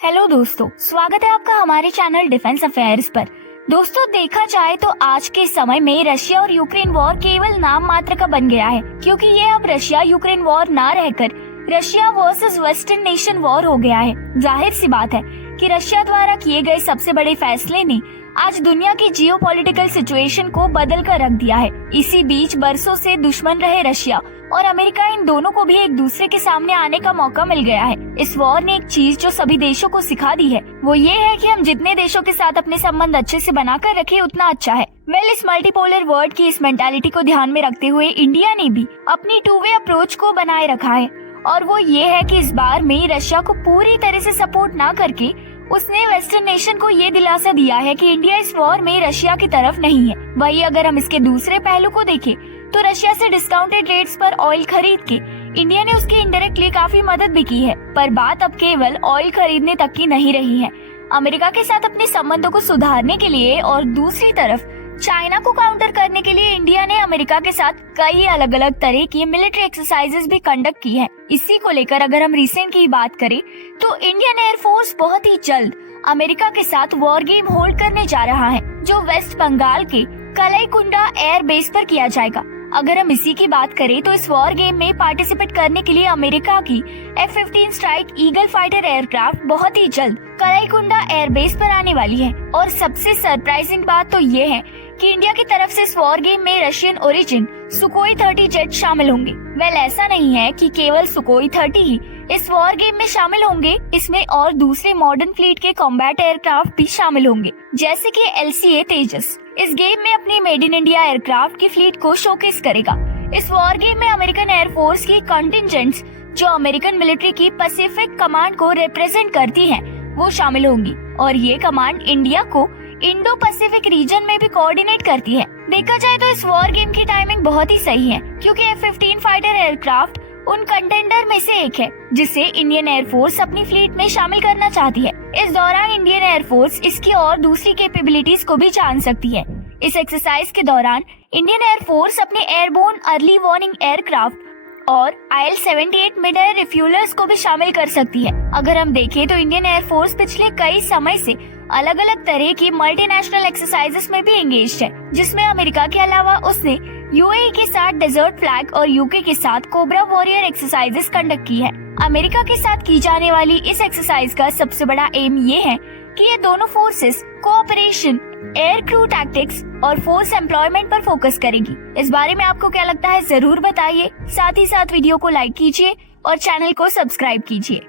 Hello दोस्तों, स्वागत है आपका हमारे चैनल डिफेंस अफेयर्स पर। दोस्तों, देखा जाए तो आज के समय में रशिया और यूक्रेन वॉर केवल नाम मात्र का बन गया है, क्योंकि ये अब रशिया यूक्रेन वॉर ना रहकर Russia versus western nation war हो गया है। जाहिर सी बात है कि रशिया द्वारा किए गए सबसे बड़े फैसले ने आज दुनिया की जियोपॉलिटिकल सिचुएशन को बदल कर रख दिया है। इसी बीच बरसों से दुश्मन रहे रशिया और अमेरिका, इन दोनों को भी एक दूसरे के सामने आने का मौका मिल गया है। इस वॉर ने एक चीज जो सभी देशों को सिखा दी है, वो ये है कि हम जितने देशों के साथ अपने संबंध अच्छे से बनाकर रखें उतना अच्छा है। इस मल्टीपोलर वर्ल्ड की इस मेंटालिटी को ध्यान में रखते हुए इंडिया ने भी अपनी टू वे अप्रोच को बनाए रखा है, और वो ये है कि इस बार में रशिया को पूरी तरह से सपोर्ट ना करके उसने वेस्टर्न नेशन को ये दिलासा दिया है कि इंडिया इस वॉर में रशिया की तरफ नहीं है। वही अगर हम इसके दूसरे पहलू को देखें तो रशिया से डिस्काउंटेड रेट्स पर ऑयल खरीद के इंडिया ने उसकी इनडायरेक्टली काफी मदद भी की है। पर बात अब केवल ऑयल खरीदने तक की नहीं रही है। अमेरिका के साथ अपने संबंधों को सुधारने के लिए और दूसरी तरफ चाइना को काउंटर करने के लिए इंडिया ने अमेरिका के साथ कई अलग अलग तरह की मिलिट्री एक्सरसाइजेस भी कंडक्ट की है। इसी को लेकर अगर हम रिसेंट की बात करें तो इंडियन एयरफोर्स बहुत ही जल्द अमेरिका के साथ वॉर गेम होल्ड करने जा रहा है, जो वेस्ट बंगाल के कलाईकुंडा एयर बेस पर किया जाएगा। अगर हम इसी की बात करें तो इस वॉर गेम में पार्टिसिपेट करने के लिए अमेरिका की F-15 strike eagle fighter aircraft बहुत ही जल्द कलाईकुंडा एयर बेस पर आने वाली है। और सबसे सरप्राइजिंग बात तो ये है कि इंडिया की तरफ से इस वॉर गेम में रशियन ओरिजिन सुकोई 30 जेट शामिल होंगे। ऐसा नहीं है कि केवल सुकोई 30 ही इस वॉर गेम में शामिल होंगे, इसमें और दूसरे मॉडर्न फ्लीट के कॉम्बैट एयरक्राफ्ट भी शामिल होंगे, जैसे कि LCA तेजस। इस गेम में अपनी मेड इन इंडिया एयरक्राफ्ट की फ्लीट को शोकेस करेगा। इस वॉर गेम में अमेरिकन एयरफोर्स की कंटिजेंट्स जो अमेरिकन मिलिट्री की पैसिफिक कमांड को रिप्रेजेंट करती हैं, वो शामिल होंगी, और ये कमांड इंडिया को इंडो पैसिफिक रीजन में भी कोऑर्डिनेट करती है। देखा जाए तो इस वॉर गेम की टाइमिंग बहुत ही सही है, क्योंकि F-15 फाइटर एयरक्राफ्ट उन कंटेंडर में से एक है जिसे इंडियन एयरफोर्स अपनी फ्लीट में शामिल करना चाहती है। इस दौरान इंडियन एयरफोर्स इसकी और दूसरी कैपेबिलिटीज को भी जान सकती है। इस एक्सरसाइज के दौरान इंडियन एयरफोर्स अपने एयरबोर्न अर्ली वार्निंग एयरक्राफ्ट और IL-78 मिड एयर रिफ्यूलर्स को भी शामिल कर सकती है। अगर हम देखें तो इंडियन एयरफोर्स पिछले कई समय से अलग अलग तरह की मल्टीनेशनल एक्सरसाइजेस में भी एंगेज्ड है, जिसमें अमेरिका के अलावा उसने UAE के साथ डेजर्ट फ्लैग और UK के साथ कोबरा वॉरियर एक्सरसाइजेस कंडक्ट की है। अमेरिका के साथ की जाने वाली इस एक्सरसाइज का सबसे बड़ा एम ये है कि ये दोनों forces cooperation, air crew tactics और फोर्स एम्प्लॉयमेंट पर फोकस करेगी। इस बारे में आपको क्या लगता है, जरूर बताइए। साथ ही साथ वीडियो को लाइक कीजिए और चैनल को सब्सक्राइब कीजिए।